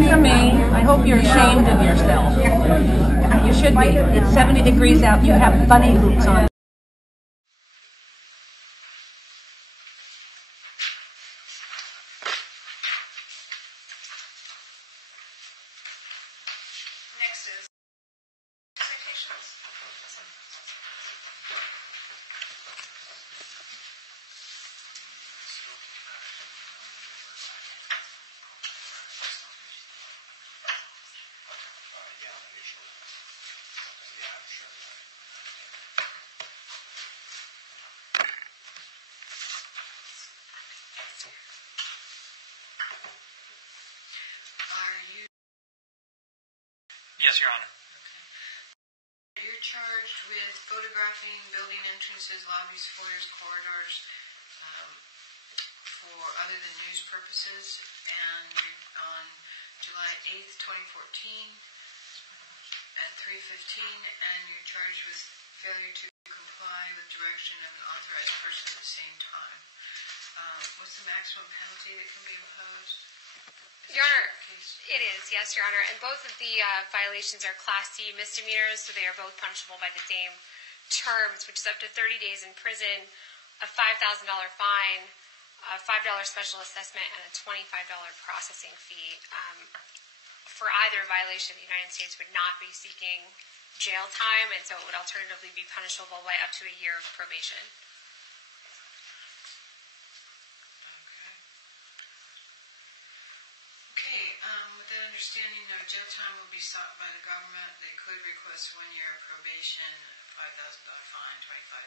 coming from me, I hope you're ashamed of yourself. You should be. It's 70 degrees out. You have bunny hoops on. Next is citations. Are you? Yes, Your Honor. Okay. You're charged with photographing building entrances, lobbies, foyers, corridors, for other than news purposes, and on July 8th, 2014 at 3:15, and you're charged with failure to comply with direction of an authorized person at the same time. What's the maximum penalty that can be imposed? Your Honor, it is, yes, Your Honor. And both of the violations are Class C misdemeanors, so they are both punishable by the same terms, which is up to 30 days in prison, a $5,000 fine, a $5 special assessment, and a $25 processing fee. For either violation, the United States would not be seeking jail time, and so it would alternatively be punishable by up to a year of probation. With that understanding, no jail time will be sought by the government. They could request 1 year of probation, $5,000 fine, $25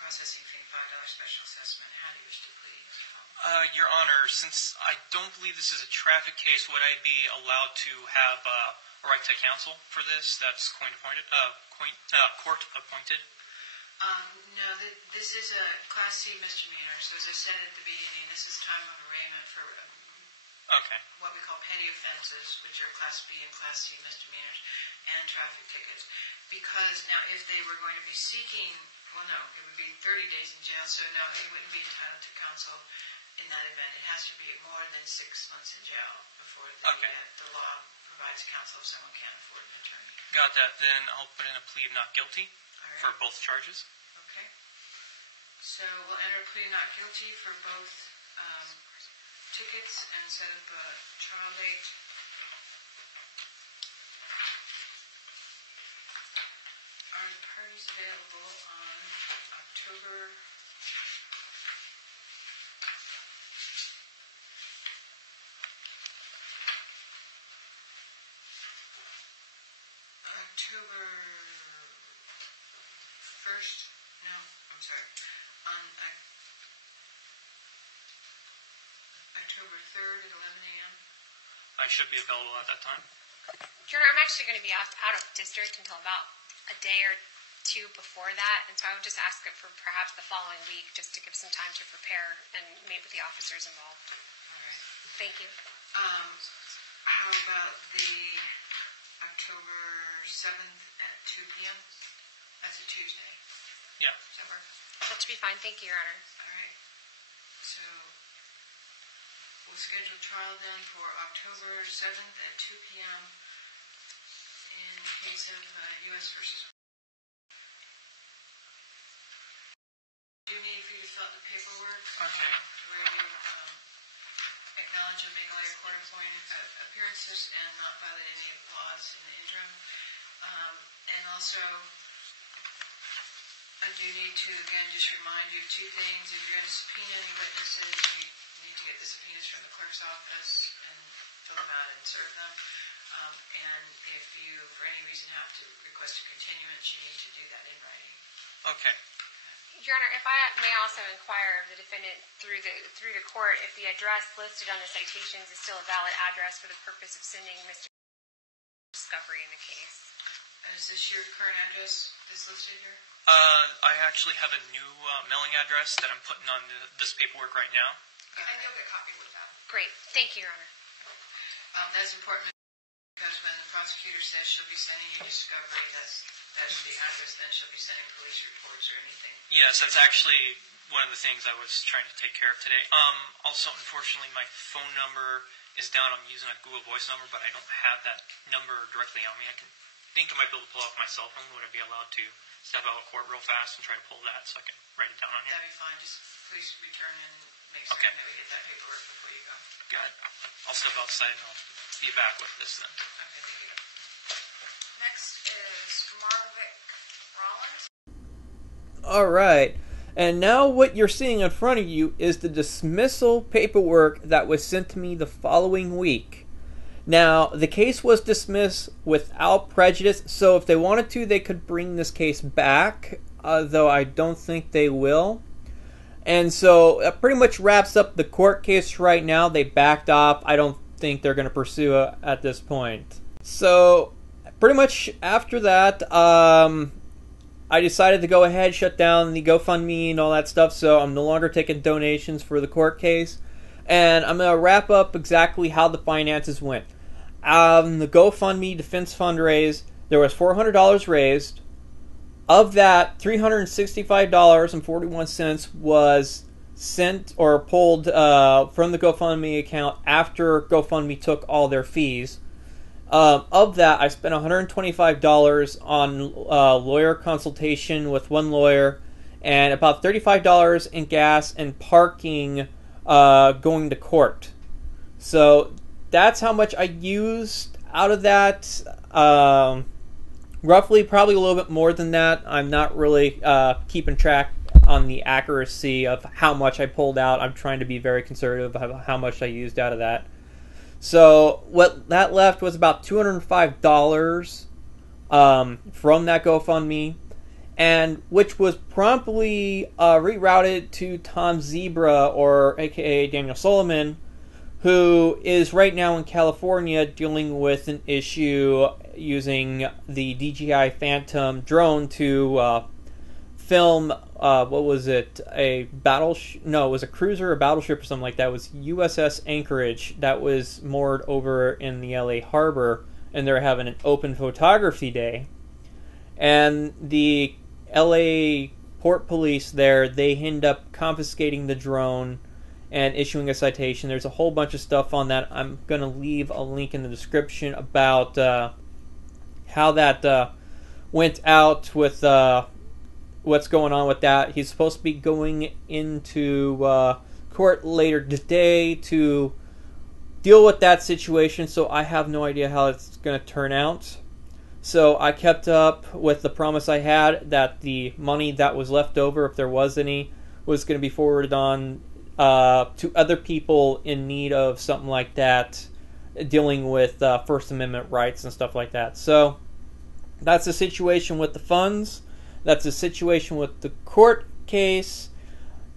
processing fee, $5 special assessment. How do you wish to plead? Your Honor, since I don't believe this is a traffic case, would I be allowed to have a right to counsel for this? That's court appointed. No, this is a Class C misdemeanor. So as I said at the beginning, this is time of arraignment for what we call petty offenses, which are Class B and Class C misdemeanors, and traffic tickets. Because now if they were going to be seeking, well, no, it would be 30 days in jail, so no, he wouldn't be entitled to counsel in that event. It has to be more than 6 months in jail before the law provides counsel if someone can't afford an attorney. Got that. Then I'll put in a plea of not guilty for both charges. Okay. So we'll enter a plea of not guilty for both tickets and set up a trial date. Are the parties available on October 1st? No, I'm sorry. On October 3rd at 11 a.m.? I should be available at that time. Your Honor, I'm actually going to be out of district until about a day or two before that, and so I would just ask it for perhaps the following week just to give some time to prepare and meet with the officers involved. All right. Thank you. How about the October 7th at 2 p.m.? That's a Tuesday. Yeah. Does that work? That should be fine. Thank you, Your Honor. All right. So we'll schedule trial then for October 7th at 2 p.m. in case of U.S. versus. Do you need for you to fill out the paperwork? Okay. Where you acknowledge and make all your court-appointed appearances and not violate any laws in the interim. And also, I do need to, again, just remind you of two things. If you're going to subpoena any witnesses, you need to get the subpoenas from the clerk's office and fill them out and serve them. And if you, for any reason, have to request a continuance, you need to do that in writing. Okay. Your Honor, if I may also inquire of the defendant through the court if the address listed on the citations is still a valid address for the purpose of sending Mr. discovery in the case. Is this your current address that's listed here? I actually have a new mailing address that I'm putting on this paperwork right now. And you'll get a copy with that. Great. Thank you, Your Honor. That's important because when the prosecutor says she'll be sending you discovery, that's the address, then she'll be sending police reports or anything. Yes, that's actually one of the things I was trying to take care of today. Also, unfortunately, my phone number is down. I'm using a Google Voice number, but I don't have that number directly on me. I think I might be able to pull off my cell phone. Would I be allowed to step out of court real fast and try to pull that so I can write it down on here? That'd be fine. Just please return and make certain that we get that paperwork before you go. Got it. I'll step outside and I'll be back with this then. Okay, thank you. Next is Marvick Rollins. All right. And now what you're seeing in front of you is the dismissal paperwork that was sent to me the following week. Now, the case was dismissed without prejudice, so if they wanted to, they could bring this case back, though I don't think they will. And so that pretty much wraps up the court case right now. They backed off. I don't think they're going to pursue it at this point. So, pretty much after that, I decided to go ahead, shut down the GoFundMe and all that stuff, so I'm no longer taking donations for the court case. And I'm going to wrap up exactly how the finances went. The GoFundMe defense fundraise, there was $400 raised. Of that, $365.41 was sent or pulled from the GoFundMe account after GoFundMe took all their fees. Of that, I spent $125 on lawyer consultation with one lawyer, and about $35 in gas and parking going to court. So that's how much I used out of that. Roughly, probably a little bit more than that. I'm not really keeping track on the accuracy of how much I pulled out. I'm trying to be very conservative about how much I used out of that. So what that left was about $205 from that GoFundMe, and which was promptly rerouted to Tom Zebra, or aka Daniel Solomon, who is right now in California dealing with an issue using the DJI Phantom drone to film, what was it, a no, it was a cruiser or battleship or something like that. It was USS Anchorage that was moored over in the LA harbor, and they're having an open photography day. And the LA port police there, they end up confiscating the drone and issuing a citation. There's a whole bunch of stuff on that. I'm going to leave a link in the description about how that went out with what's going on with that. He's supposed to be going into court later today to deal with that situation, so I have no idea how it's going to turn out. So I kept up with the promise I had that the money that was left over, if there was any, was going to be forwarded on to other people in need of something like that, dealing with First Amendment rights and stuff like that. So that's the situation with the funds. That's the situation with the court case.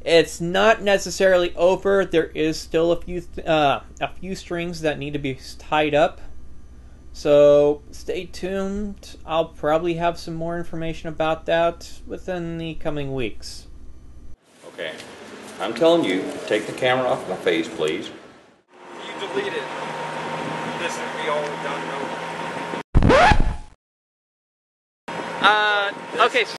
It's not necessarily over. There is still a few strings that need to be tied up. So stay tuned. I'll probably have some more information about that within the coming weeks. Okay. I'm telling you, take the camera off my face, please. You deleted it. This would be all done over. Okay.